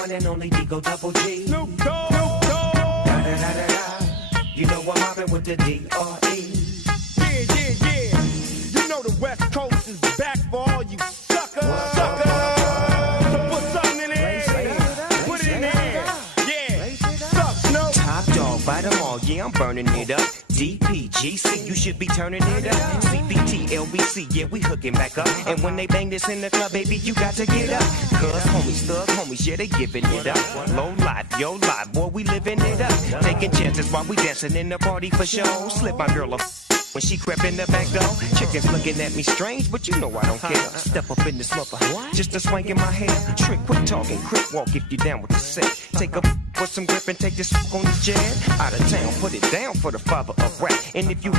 one and only Digo Double G. Snoop Dogg. Snoop Dogg. Da da da da da. You know I'm mobbing with the D.R.E. Yeah, yeah, yeah. You know the West Coast is back for all you suckers. Suckers. So put something in there. Put it in there. Yeah. Suck, Snoop. Top dog, bite them all, yeah, I'm burning it up. DPGC, you should be turning it up. CBT, LBC, yeah, we hooking back up. And when they bang this in the club, baby, you got to get up. Cuz homies, thug homies, yeah, they giving it up. Low life, yo life, boy, we living it up. Taking chances while we dancing in the party for show. Slip my girl a when she crept in the back door. Chickens looking at me strange, but you know I don't care. Step up in this mother, just a swank in my hair. Trick, quit talking, quick walk if you down with the set. Take a with some grip and take this on the jet. Out of town, put it down for the father of rap. And if you have